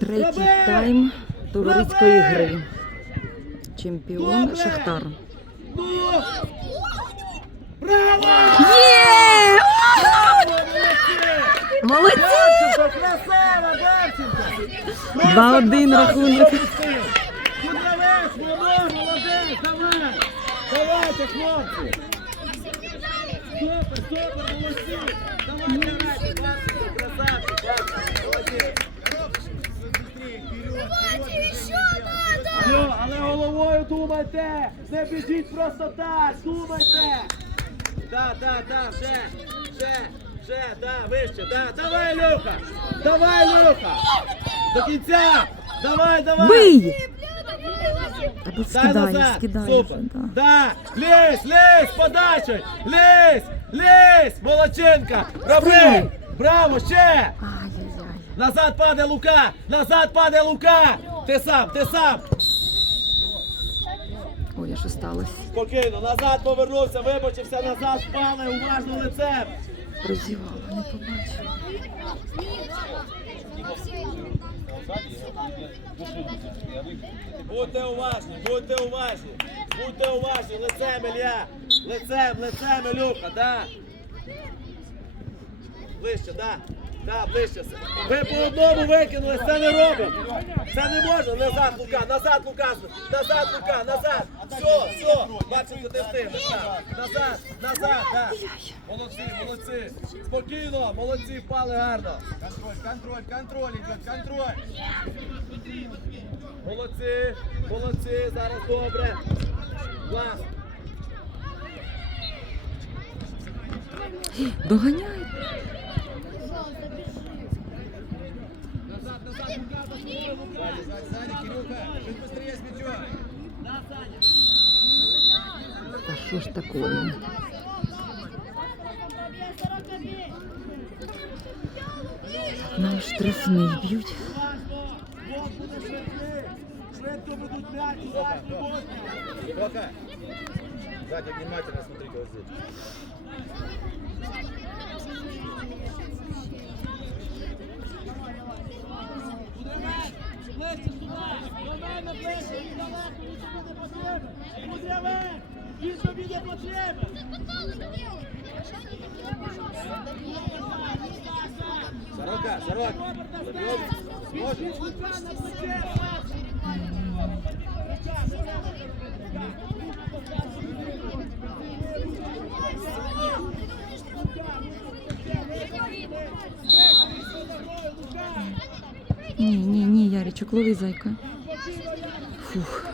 Третій тайм Роби! гри. Чемпіон Шахтар. Ну! Є! Молодці! Барченко! 2-1 рахунок. Давайте, хлопці! Супер, супер, молодці! Давайте, грайте, Барченко, красавчик, Барченко, молодець! Алло, але головою думайте! Не біжіть просто так, думайте! Да, да, да, вже, вже, вже, да, вище, да, давай, Люха! Давай, Люха! До кінця! Давай, давай! Бий! Або Дай скидає, скидає. Супер! да. Да! Лізь, лізь, подачей! Лізь, лізь! Молодчинка! Роби! Браво, ще! Назад падає Лука! Назад падає Лука! Ти сам, ти сам! Ой, а що сталося? Спокійно, назад повернувся, вибачився, назад впали, уважно лицем! Прозівала, не побачила. Будьте уважні, будьте уважні, будьте уважні, лицем, Ілля, лицем, лицем, Ілюха, да. Ближче, да, да, ближче. Ви по одному викинули, це не робимо. Це не можна, назад, Лука, назад, Лука, назад, Лука, назад. Все, все, бачите, ти так. Назад, назад, да. Молодці, молодці. Спокійно, молодці, впали гарно. Контроль, контроль, контроль идет, контроль. Молодці, молодці, зараз добре. Клас. Доганяє. Швидко ведуть м'яч, уважно будьте. Пока. Сзади внимательно смотрите вот здесь. Ближче сюди. До мене ближче. Він далеко, він тобі не потрібен. Кудрявець, він тобі не потрібен. Сорока, сорок. Сможешь? Ні, ні, ні, Ярічок, лови зайка. Фух.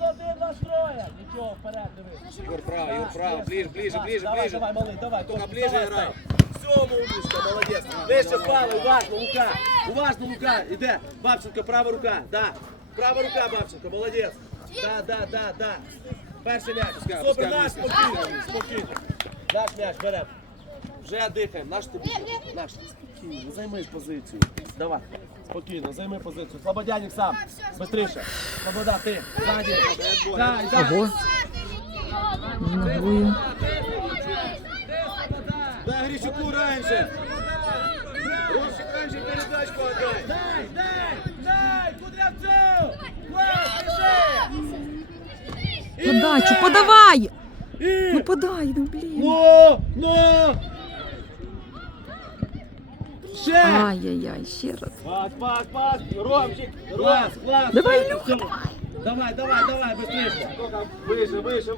один. Нічого, вперед, дивись. Егор, право, Егор, право, ближе, ближе, ближе, давай, ближе. Давай, малий, давай. Только ближе играй. Все, умничка, молодець. Вище впали, уважно, Лука. Уважно, Лука. Іде. Бабченко, права рука. Да. Права рука, Бабченко, молодець. Да, да, да, да. Перший м'яч. Супер, наш, спокійно, спокійно. Наш м'яч, беремо. Вже дихаємо, наш тобі. Наш, спокійно, займи позицію. Давай, спокійно, займи позицію. Слободянік сам, быстріше. Слобода, ти, ззаді. Да, да. Ого. Ногою. Дай Грищуку раньше. Грищук раньше передачку отдай. Дай, дай, дай, кудрявцю! Клас, біжи! Подачу, подавай! Ну подай, ну блін. Ну, ну! Ще! Ай-яй-яй, ще раз. Пас, пас, пас! Ромчик! Клас, клас! Давай, Все. Люха, давай. Давай, давай, давай, быстріше! Вище, вище!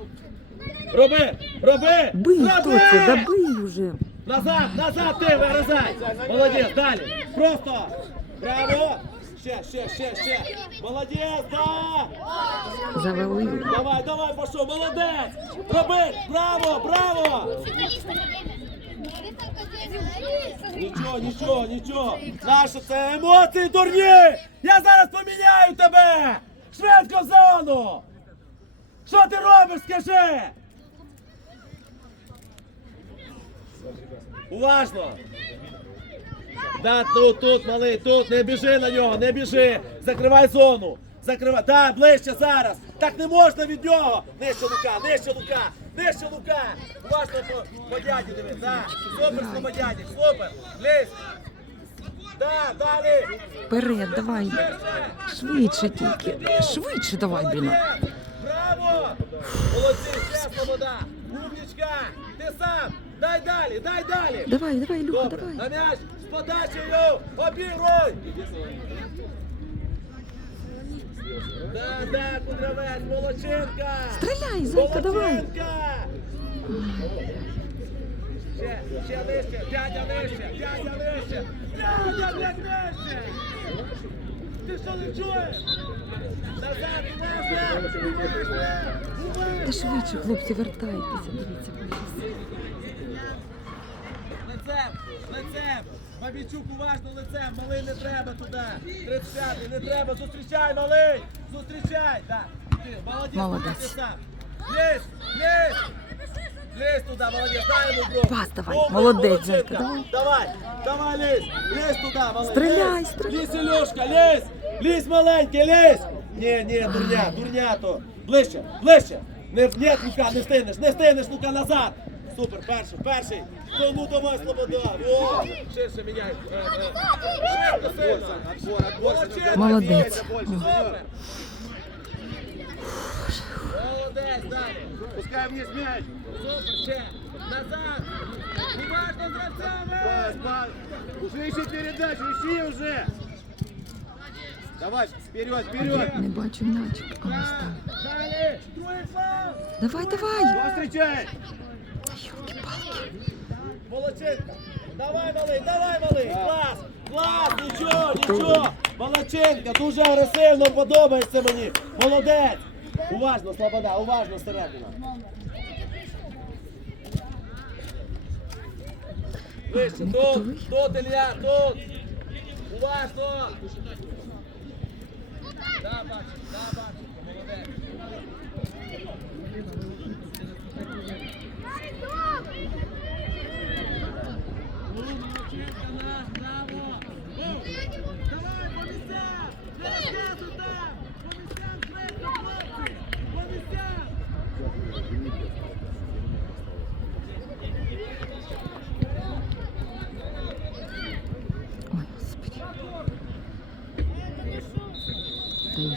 Роби! Роби! Бий, хто Роби! це? Да бий уже. Назад, назад ти вигризай! Молодець, далі! Просто! Браво! Ще, ще, ще, ще. Молодець, да! Завели. Давай, давай, пошов, молодець! Роби! Браво, браво! Нічого, нічого, нічого. Наше це емоції, дурні! Я зараз поміняю тебе! Швидко в зону! Що ти робиш, скажи? Уважно! Да, тут, тут, малий, тут, не біжи на нього, не біжи! Закривай зону! Закривай, да, ближче зараз! Так не можна від нього! Нижче лука, нижче лука, нижче лука! Уважно по, по дяді дивись, да! Супер, по дяді, супер! Да, далі! Вперед, давай. Швидше! Тільки. Швидше давай, блін. Браво! Молодці, ще свобода! Умнічка! Ти сам! Дай далі, дай далі! Давай, давай, Люха, Добре, давай. на м'яч з подачею! Обігруй! Да, да, Кудравець, Молодченка! Стріляй, зайка, давай. Ще, ще нижче, дядя нижче, дядя нижче! Дядя, блядь, нижче! Ти що не чуєш? Назад, назад! Та швидше, хлопці, вертайтеся. Дивіться, Лицем, лицем! Бабічук уважно лицем, малий не треба туди. 35 не треба, зустрічай, малий! Зустрічай! Так, молодець, Молодець. Лізь, лізь! Лізь туди, молодець, дай йому брод. Пас давай, молодець, молодчинка. Зайка, Давай, давай, лізь, лізь туди, малий. Стріляй, лізь. стріляй. Лізь, Ілюшка, лізь! Лізь, маленький, лізь! Ні, ні, дурня, дурня то. Ближче, ближче! Не, ні, Лука, не встигнеш, не встигнеш, Лука, назад! Супер, перший, перший! То ну давай, Слобода! О, ширше міняй. Е, е. Ширко, сильно. Молодець. Супер! Молодець, далі. Пускай вниз мяч. Супер, ще. Назад. Уважно. Уже ищи передачу, ищи уже. Давай, вперед, вперед. Не бачу м'ячик. А, ось Так. Далі. Другий фал. Давай, давай. Кто встречает? Та йолки-палки. Молодчинка. Давай, малий, давай, малий. Клас, клас, нічого, нічого. Молодчинка, дуже агресивно подобається мені. Молодець. Уважно, Слобода, уважно, середина. Вище, тут, тут, Ілля, тут. Уважно. Да, бачу, да, бачу. Молодець. Молодчинка наш, браво. О, Давай, по місцям. Не розказуй там. По місцям швидко, хлопці. По місцям. Ой, господи. Та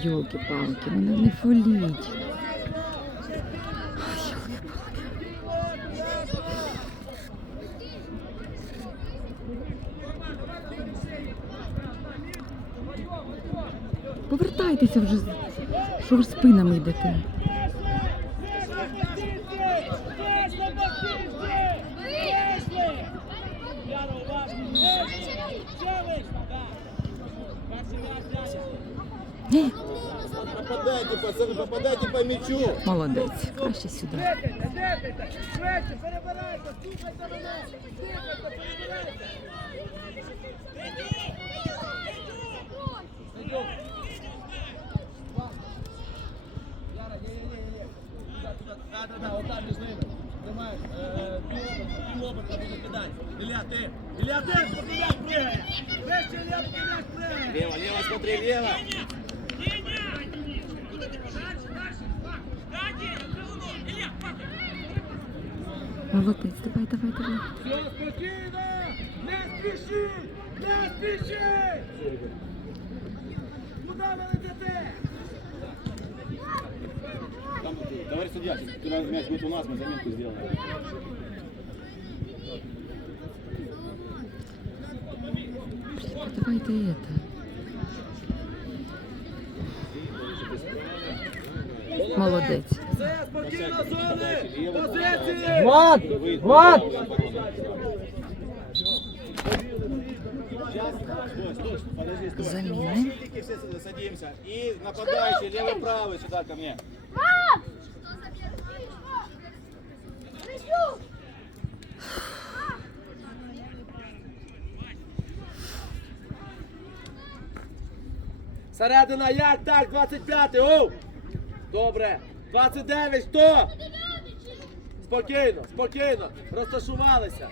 йолки-палки, мене не фоліть. Повертайтеся вже, що ви спинами йдете. Попадайте, пацаны, попадайте по мячу. Молодець, краще сюди. Швидше, перебирайся, слухайте мене! Слухайте, перебирайся! Там, товарищ судья, когда мяч будет у нас, мы заметку сделаем. Давайте это. Молодець. Все, спокійно, зони! Позиції! Влад! Влад! Стой, стой, подожди, стой. Заміни. Защитники все садимся. И нападающий, левый, правый сюда ко мне. Середина, як так? 25-й, оу! Добре. 29, хто? Спокійно, спокійно. Розташувалися.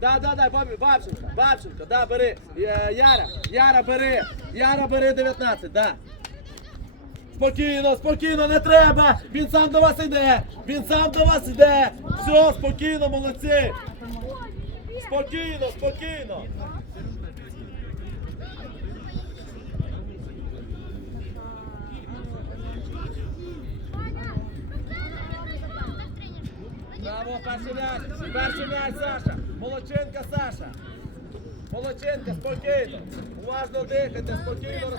Да, да, да, Баб- Бабченко, Бабченко, да, бери. Е, Яра, Яра, бери. Яра, бери 19, да. Спокійно, спокійно, не треба. Він сам до вас йде. Він сам до вас йде. Все, спокійно, молодці. Спокійно, спокійно. Браво, перший м'яч, перший м'яч, Саша. Молодчинка, Саша. Молодчинка, спокійно. Уважно дихайте, спокійно.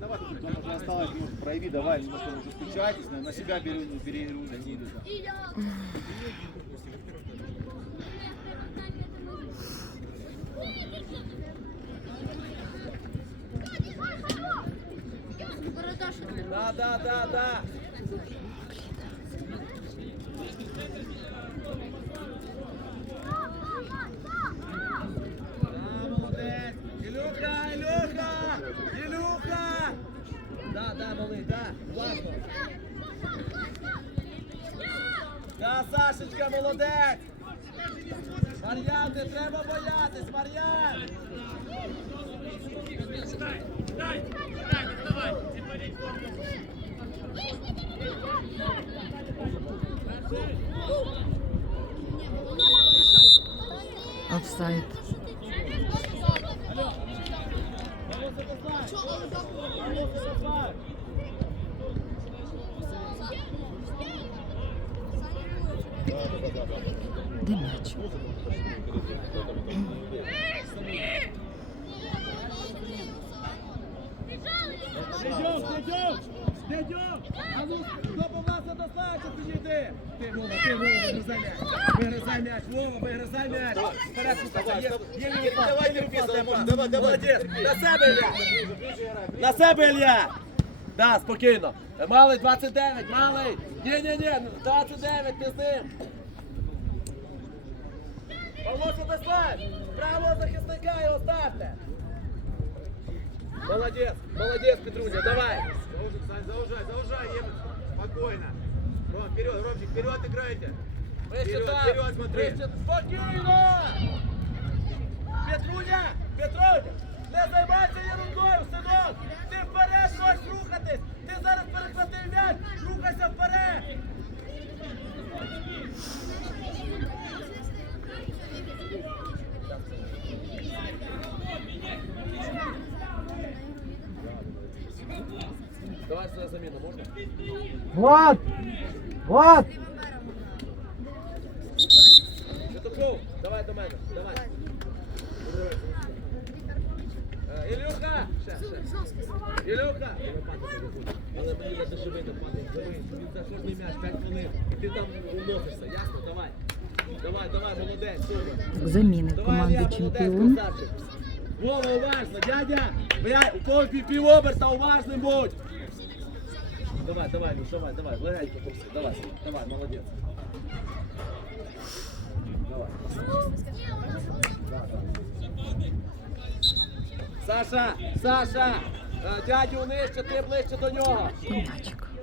Давай, уже осталось, ну, прояви, давай, немножко уже включайтесь, на, на себя бери, ну, бери груз, они идут. да, да, да. Да, молодець. Ілюха, Ілюха! Ілюха! Да, да, да, уважно. Да, Сашечка, молодець! Мар'ян, не треба боятись, Мар'ян! Офсайд. Де м'яч? Дядьок, дядьок! Ну, хто повласне до Славча, підійди! Ти, Вова, ти, Вова, вигризай м'яч! Вигризай м'яч, Вова, вигризай м'яч! Вперед, Лукаса, є, є, є, є, давай, давай, давай, молодець! На себе, Ілля! На себе, Ілля! Да, спокійно. Малий 29, малий! Ні-ні-ні, 29, ти з ним! Павло Святослав! Право захисника його ставте! Молодець, молодець, Петруня, давай! Заужай, Сань, заужай, заужай, Емец, спокойно. Ром, вперед, Ромчик, вперед играйте. Вперед, вперед, смотри. Вище, спокійно! Петруня! Петруня! Не займайся ерундою, синок! Ти вперед можеш рухатись! Ти зараз перехватив м'яч! Рухайся вперед! Давай сюди заміну, можна? Влад! Влад! Петухов, давай до мене, давай. Е, Ілюха! Ще, ще. Ілюха! Але мені не дешевий нападник. Дивись, він за кожний м'яч 5 хвилин. І ти там уносишся, ясно? Давай. Давай, давай, молодець, супер. Заміни Давай, команди молодець, чемпіон. Вова, уважно, дядя! Блядь, у кого пів півоберта, уважним будь! Давай, давай, Люш, давай, давай, легенько, курси, давай, давай, молодець. Саша, Саша, е, дядю нижче, ти ближче до нього.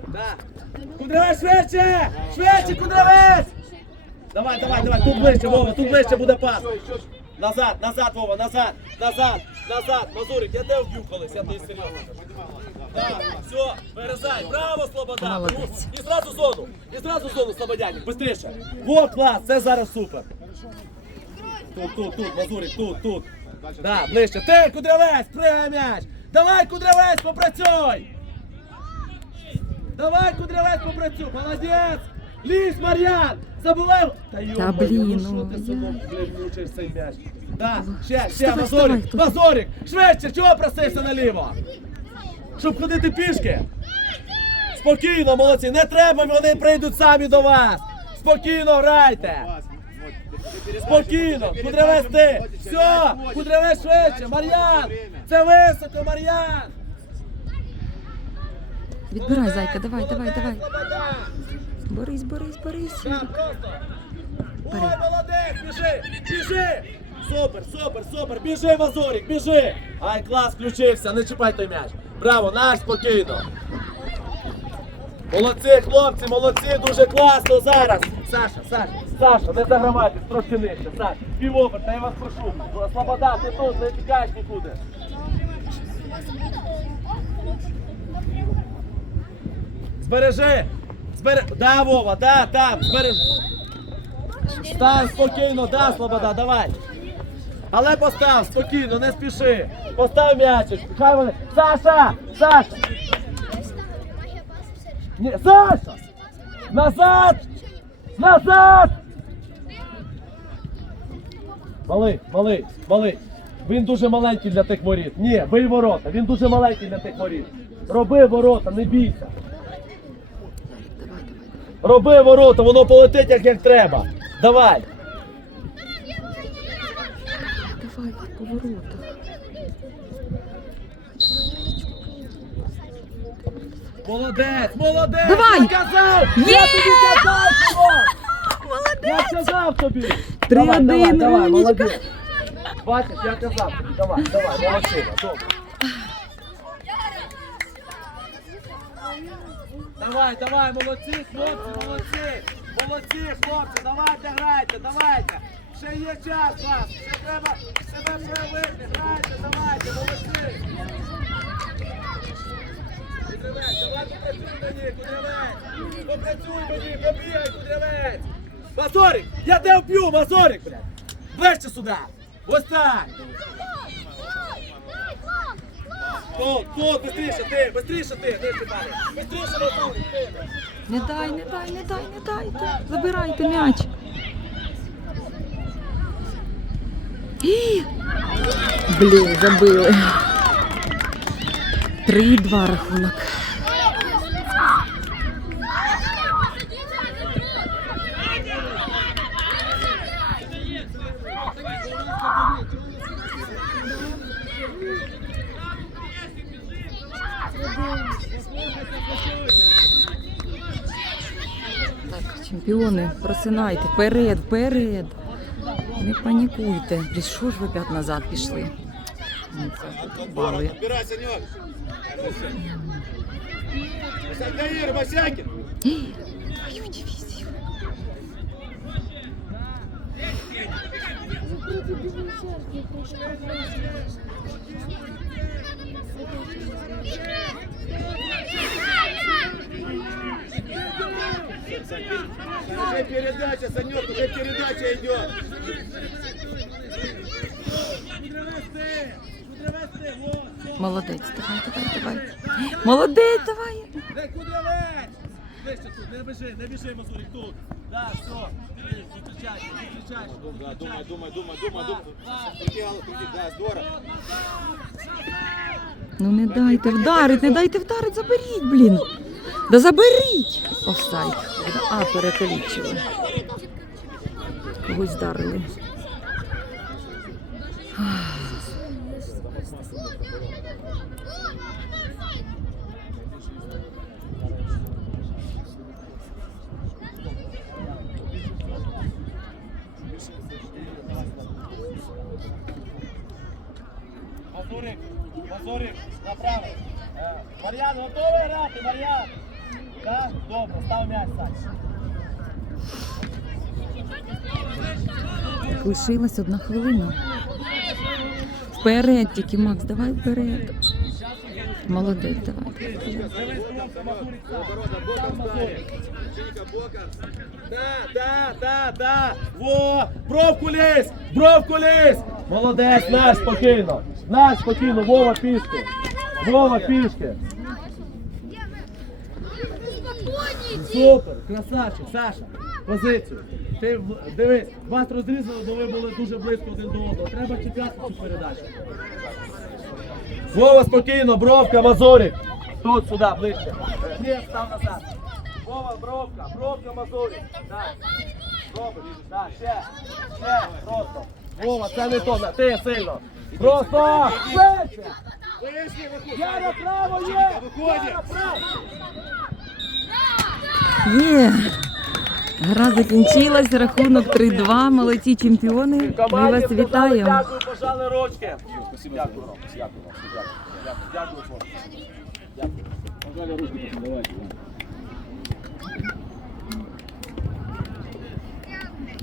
Да. Кудрявець швидше! Швидше, Кудрявець! Давай, давай, давай, тут ближче, Вова, тут ближче буде пас. Назад, назад, Вова, назад, назад, назад. Мазурик, я тебе вб'ю колись, я тобі серйозно. Все, вирізай, браво, Слобода. І зразу зону, і зразу зону, Слободяник, быстріше. Во, клас, це зараз супер. Тут, тут, тут, Мазурик, тут, тут. Да, ближче. Ти, Кудрявець, пригай м'яч. Давай, Кудрявець, попрацюй. Давай, Кудрявець, попрацюй. Молодець. Лізь, Мар'ян. Забувай. Та, йо-моє, блін, ну ну, що ти блін, мучаєш цей м'яч. Да, ще, ще, Вставай, Мазурик, Мазурик, швидше, чого просився наліво? Щоб ходити пішки. Спокійно, молодці, не треба, вони прийдуть самі до вас. Спокійно грайте. Спокійно, куди вести? Все, куди швидше, Мар'ян! Це високо, Мар'ян! Відбирай, зайка, давай, давай, давай. Борись, борись, борись. Ой, молодець, біжи, біжи! Супер, супер, супер, біжи, Мазурик, біжи! Ай, клас, включився, не чіпай той м'яч. Браво, наш спокійно. Молодці, хлопці, молодці, дуже класно зараз. Саша, Саша, Саша, не загравайтесь, трошки нижче. Саша, півоберта, я вас прошу. Слобода, ти тут, не тікаєш нікуди. Збережи! Збере... Да, Вова, да, там, збережи. Стань спокійно, да, Слобода, давай. Але постав, спокійно, не спіши. Постав м'ячик. Хай вони. Саша! Саша! Ні, Саша! Назад! Назад! Малий, малий, малий. Він дуже маленький для тих воріт. Ні, бий ворота. Він дуже маленький для тих воріт. Роби ворота, не бійся. Роби ворота, воно полетить як, як треба. Давай, Молодець, молодець! Давай! Я казав! Є! Я тобі казав! Я казав тобі! Три Давай, давай, давай, молодець. Бачиш, я казав тобі, давай, давай, молодчина, добре. Давай, давай, молодці, хлопці, молодці! Молодці, хлопці, давайте грайте, давайте! Ще є час вас, ще треба себе проявити, грайте, давайте, молодці! Кудрявець, давай попрацюй мені, Кудрявець! Попрацюй мені, побігай, Кудрявець! Мазорик, я тебе вб'ю, Мазорик, блядь! Ближче сюди! Ось так! Тут, тут, быстріше ти, быстріше ти, не чіпай! Быстріше, Мазорик, ти! Не дай, не дай, не дай, не дайте. Забирайте м'яч. І! Блін, забили. Три-два рахунок. Так, чемпіони, просинайте. Вперед, вперед. Не панікуйте. Блін, Що ж ви опять назад пішли? Ну, Отбирай, Санек. Твою дивізію. Уже передача, Санек, уже передача идет. Вот, вот. Молодець, давай, давай, давай. Молодець, давай. Не кудрявець! Вище тут, не біжи, не біжи, Мазурик, тут. Да, все. Зустрічайся, зустрічайся. Да, думай, думай, думай, думай, думай. Крути, Алла, крути, да, здорово. Ну не дайте вдарить, не дайте вдарить, заберіть, блін. Да заберіть! Офсайд. А, перекалічили. Когось вдарили. Мазурик, Мазурик, направо. Е, Мар'ян, готовий грати, Мар'ян? Так? Добре, став м'яч, Сань. Лишилась одна хвилина. Вперед тільки, Макс, давай вперед. Молодець, давай. Да, да, да. Во! Бровку лізь! Бровку лізь! Молодець, наш спокійно. Наш спокійно, Вова пішки. Вова пішки. Супер, красавчик, Саша. Позицію. Ти в- дивись, вас розрізали, бо ви були дуже близько один до одного. Треба чіпляти цю передачу. Вова, спокійно, бровка, Мазурик. Тут, сюди, ближче. Ні, став назад. Вова, бровка, бровка, Мазурик. Так. Робиш. Так, ще. Ще. Просто. Вова, це не то. на- Ти сильно. Просто. Швидше. Вышли, выходи. Я направо є. Выходит. Я направо. Є. Гра закінчилась, рахунок 3-2. Молодці чемпіони. Ми вас вітаємо. Дякую, пожали ручки. Дякую. Дякую. Дякую. Дякую, дякую. Дякую.